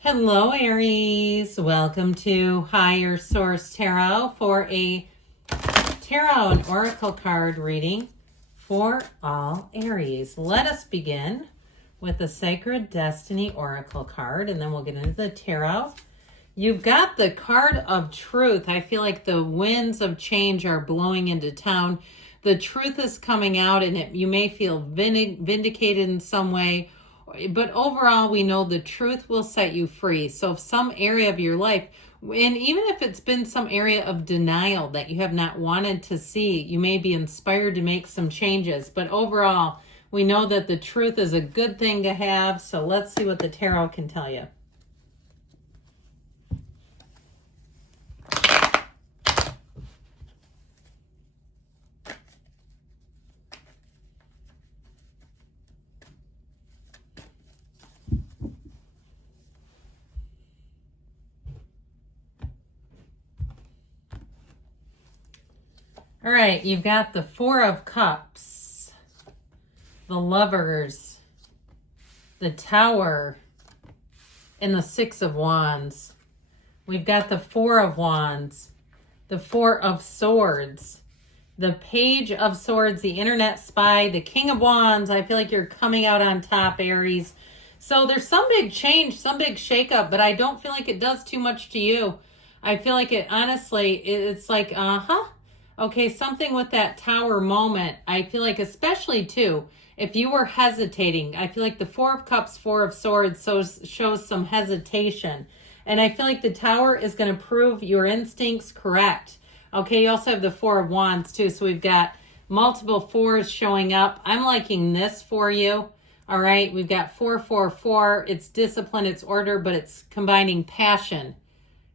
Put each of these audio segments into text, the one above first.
Hello, Aries. Welcome to Higher Source Tarot for a tarot and oracle card reading for all Aries. Let us begin with the Sacred Destiny Oracle card, and then we'll get into the tarot. You've got the card of truth. I feel like the winds of change are blowing into town. The truth is coming out, and you may feel vindicated in some way. But overall, we know the truth will set you free. So if some area of your life, and even if it's been some area of denial that you have not wanted to see, you may be inspired to make some changes. But overall, we know that the truth is a good thing to have. So let's see what the tarot can tell you. All right, you've got the Four of Cups, the Lovers, the Tower, and the Six of Wands. We've got the Four of Wands, the Four of Swords, the Page of Swords, the Internet Spy, the King of Wands. I feel like you're coming out on top, Aries. So there's some big change, some big shakeup, but I don't feel like it does too much to you. I feel like it, honestly, it's like, okay, something with that Tower moment. I feel like especially too, if you were hesitating, I feel like the Four of Cups, Four of Swords shows some hesitation. And I feel like the Tower is going to prove your instincts correct. Okay, you also have the Four of Wands too. So we've got multiple fours showing up. I'm liking this for you. All right, we've got 444. It's discipline, it's order, but it's combining passion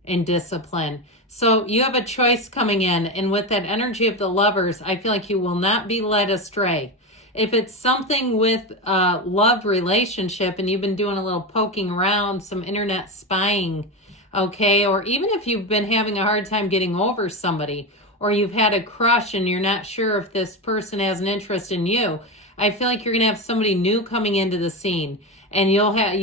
and discipline. So you have a choice coming in, and with that energy of the Lovers, I feel like you will not be led astray. If it's something with a love relationship and you've been doing a little poking around, some internet spying, okay, or even if you've been having a hard time getting over somebody, or you've had a crush and you're not sure if this person has an interest in you, I feel like you're going to have somebody new coming into the scene, and you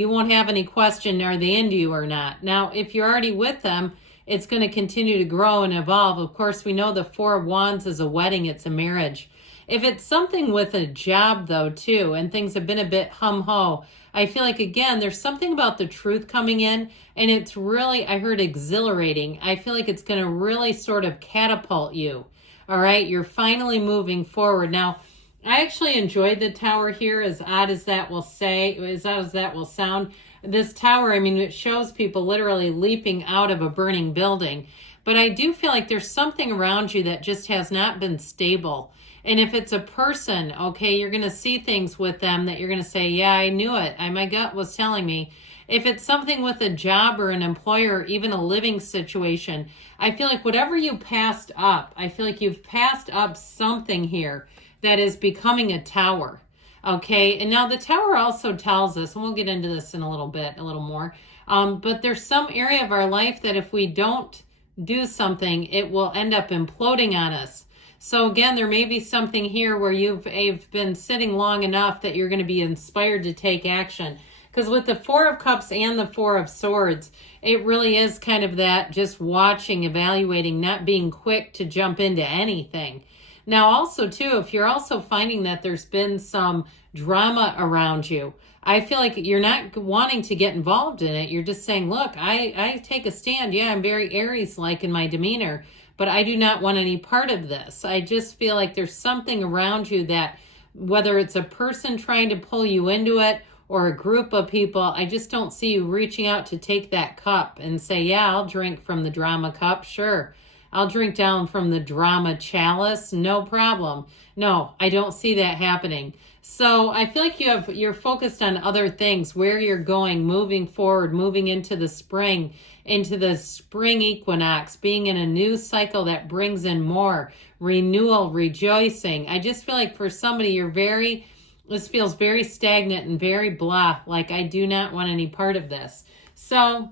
won't have any question, are they into you or not? Now, if you're already with them, it's going to continue to grow and evolve. Of course, we know the Four of Wands is a wedding, it's a marriage. If it's something with a job, though, too, and things have been a bit hum-ho, I feel like, again, there's something about the truth coming in, and it's really, I heard exhilarating. I feel like it's going to really sort of catapult you. All right, you're finally moving forward. Now, I actually enjoyed the Tower here, as odd as that will sound. This Tower, I mean, it shows people literally leaping out of a burning building. But I do feel like there's something around you that just has not been stable. And if it's a person, okay, you're going to see things with them that you're going to say, yeah, I knew it. My gut was telling me. If it's something with a job or an employer or even a living situation, I feel like whatever you passed up, I feel like you've passed up something here that is becoming a tower. Okay, and now the Tower also tells us, and we'll get into this in a little bit, a little more, but there's some area of our life that if we don't do something, it will end up imploding on us. So again, there may be something here where you've been sitting long enough that you're going to be inspired to take action. Because with the Four of Cups and the Four of Swords, it really is kind of that just watching, evaluating, not being quick to jump into anything. Now also too, if you're also finding that there's been some drama around you, I feel like you're not wanting to get involved in it. You're just saying, look, I take a stand. Yeah, I'm very Aries-like in my demeanor, but I do not want any part of this. I just feel like there's something around you that, whether it's a person trying to pull you into it or a group of people, I just don't see you reaching out to take that cup and say, yeah, I'll drink from the drama cup. Sure. I'll drink down from the drama chalice, no problem. No, I don't see that happening. So I feel like you're focused on other things, where you're going, moving forward, moving into the spring equinox, being in a new cycle that brings in more renewal, rejoicing. I just feel like for somebody, this feels very stagnant and very blah, like I do not want any part of this. So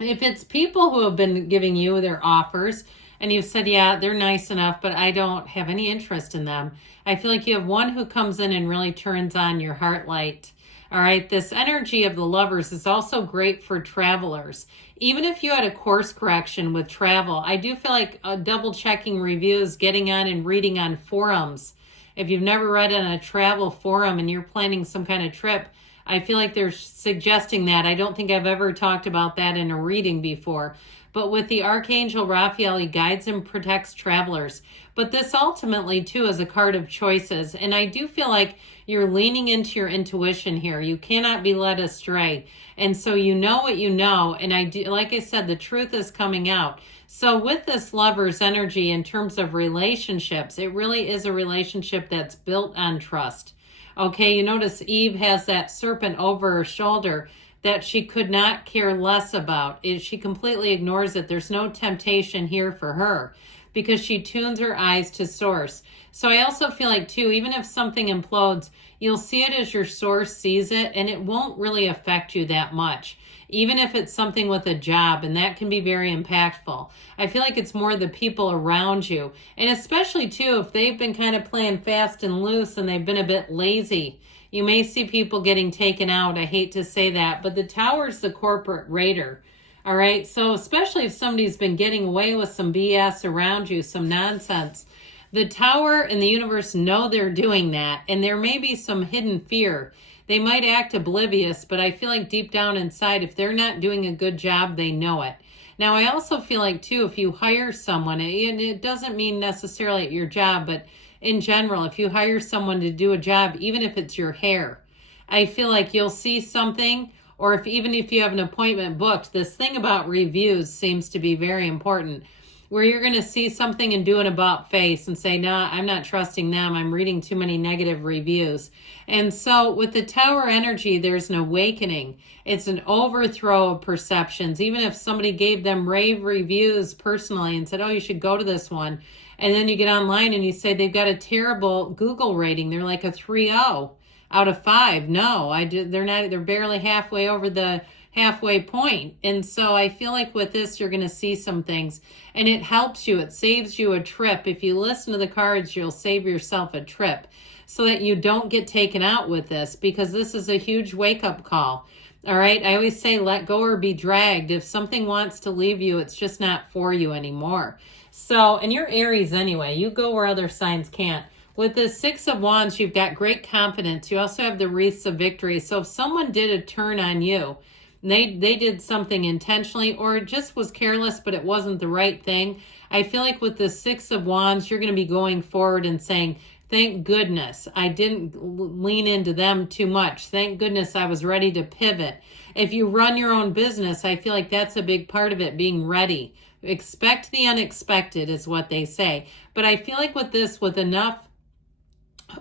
if it's people who have been giving you their offers and you've said, yeah, they're nice enough, but I don't have any interest in them, I feel like you have one who comes in and really turns on your heart light. All right, this energy of the Lovers is also great for travelers. Even if you had a course correction with travel, I do feel like double checking reviews, getting on and reading on forums. If you've never read on a travel forum and you're planning some kind of trip, I feel like they're suggesting that. I don't think I've ever talked about that in a reading before. But with the Archangel Raphael, he guides and protects travelers. But this ultimately, too, is a card of choices. And I do feel like you're leaning into your intuition here. You cannot be led astray. And so you know what you know. And I do, like I said, the truth is coming out. So with this Lover's energy in terms of relationships, it really is a relationship that's built on trust. Okay, you notice Eve has that serpent over her shoulder that she could not care less about. She completely ignores it. There's no temptation here for her because she tunes her eyes to source. So I also feel like, too, even if something implodes, you'll see it as your source sees it, and it won't really affect you that much, even if it's something with a job, and that can be very impactful. I feel like it's more the people around you, and especially, too, if they've been kind of playing fast and loose and they've been a bit lazy. You may see people getting taken out. I hate to say that, but the Tower's the corporate raider. All right, so especially if somebody's been getting away with some BS around you, some nonsense, the Tower and the universe know they're doing that, and there may be some hidden fear. They might act oblivious, but I feel like deep down inside, if they're not doing a good job, they know it. Now, I also feel like, too, if you hire someone, and it doesn't mean necessarily at your job, but in general, if you hire someone to do a job, even if it's your hair, I feel like you'll see something, or even if you have an appointment booked, this thing about reviews seems to be very important, where you're going to see something and do an about face and say, nah, I'm not trusting them. I'm reading too many negative reviews. And so with the Tower energy, there's an awakening. It's an overthrow of perceptions. Even if somebody gave them rave reviews personally and said, oh, you should go to this one. And then you get online and you say they've got a terrible Google rating. They're like a 3.0 out of 5. No, they're barely halfway over the halfway point. And so I feel like with this, you're going to see some things, and it helps you. It saves you a trip. If you listen to the cards, you'll save yourself a trip so that you don't get taken out with this, because this is a huge wake-up call. All right. I always say let go or be dragged. If something wants to leave you, it's just not for you anymore. So, and you're Aries anyway. You go where other signs can't. With the Six of Wands, you've got great confidence. You also have the Wreaths of Victory. So if someone did a turn on you, they did something intentionally or just was careless, but it wasn't the right thing, I feel like with the Six of Wands, you're going to be going forward and saying, thank goodness I didn't lean into them too much. Thank goodness I was ready to pivot. If you run your own business, I feel like that's a big part of it, being ready. Expect the unexpected is what they say. But I feel like with this, with enough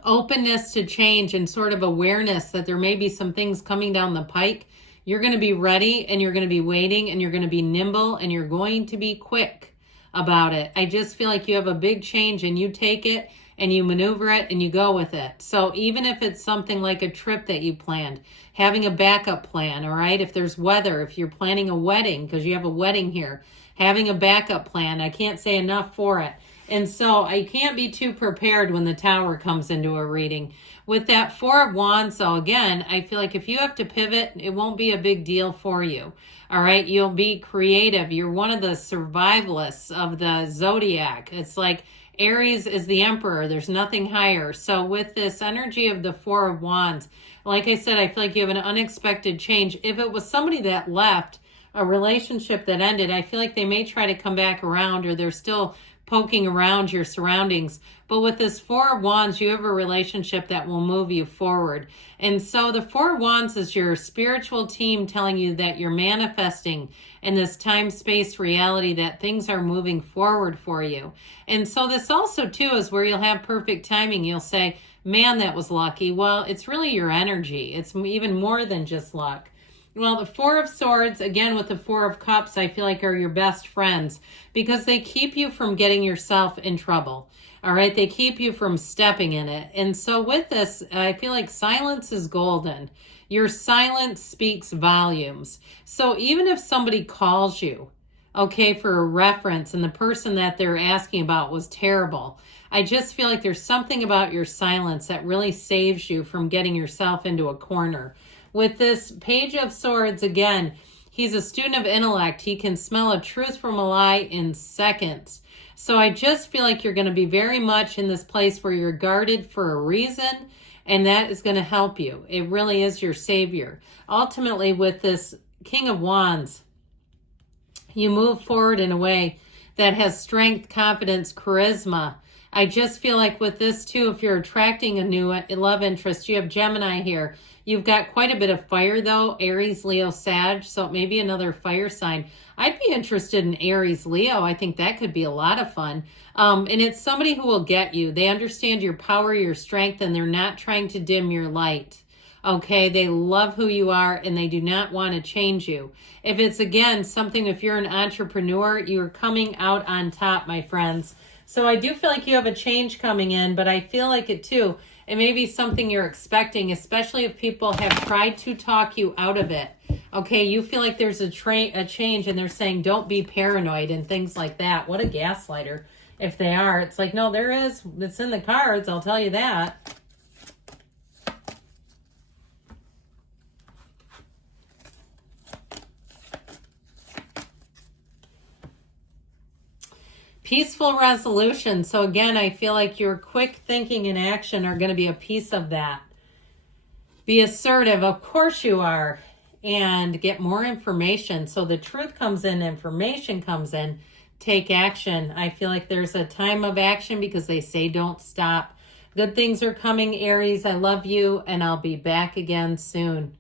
openness to change and sort of awareness that there may be some things coming down the pike, you're going to be ready and you're going to be waiting and you're going to be nimble and you're going to be quick about it. I just feel like you have a big change and you take it and you maneuver it and you go with it. So even if it's something like a trip that you planned, having a backup plan, all right? If there's weather, if you're planning a wedding, because you have a wedding here, having a backup plan, I can't say enough for it. And so I can't be too prepared when the Tower comes into a reading. With that Four of Wands, so again, I feel like if you have to pivot, it won't be a big deal for you. All right, you'll be creative. You're one of the survivalists of the zodiac. It's like Aries is the emperor. There's nothing higher. So with this energy of the Four of Wands, like I said, I feel like you have an unexpected change. If it was somebody that left, a relationship that ended, I feel like they may try to come back around, or they're still poking around your surroundings. But with this Four of Wands, you have a relationship that will move you forward. And so the Four of Wands is your spiritual team telling you that you're manifesting in this time-space reality, that things are moving forward for you. And so this also, too, is where you'll have perfect timing. You'll say, man, that was lucky. Well, it's really your energy. It's even more than just luck. Well, the Four of Swords, again, with the Four of Cups, I feel like are your best friends because they keep you from getting yourself in trouble. All right, they keep you from stepping in it. And so with this, I feel like silence is golden. Your silence speaks volumes. So even if somebody calls you, okay, for a reference and the person that they're asking about was terrible, I just feel like there's something about your silence that really saves you from getting yourself into a corner. With this Page of Swords, again, he's a student of intellect. He can smell a truth from a lie in seconds. So I just feel like you're going to be very much in this place where you're guarded for a reason, and that is going to help you. It really is your savior. Ultimately, with this King of Wands, you move forward in a way that has strength, confidence, charisma. I just feel like with this too, if you're attracting a new love interest, you have Gemini here. You've got quite a bit of fire though, Aries, Leo, Sag, so maybe another fire sign. I'd be interested in Aries, Leo. I think that could be a lot of fun. And it's somebody who will get you. They understand your power, your strength, and they're not trying to dim your light. Okay, they love who you are and they do not want to change you. If it's, again, something, if you're an entrepreneur, you're coming out on top, my friends. So I do feel like you have a change coming in, but I feel like it too. It may be something you're expecting, especially if people have tried to talk you out of it. Okay, you feel like there's a change and they're saying don't be paranoid and things like that. What a gaslighter if they are. It's like, no, there is. It's in the cards, I'll tell you that. Peaceful resolution. So again, I feel like your quick thinking and action are going to be a piece of that. Be assertive. Of course you are. And get more information. So the truth comes in, information comes in. Take action. I feel like there's a time of action because they say don't stop. Good things are coming, Aries. I love you, and I'll be back again soon.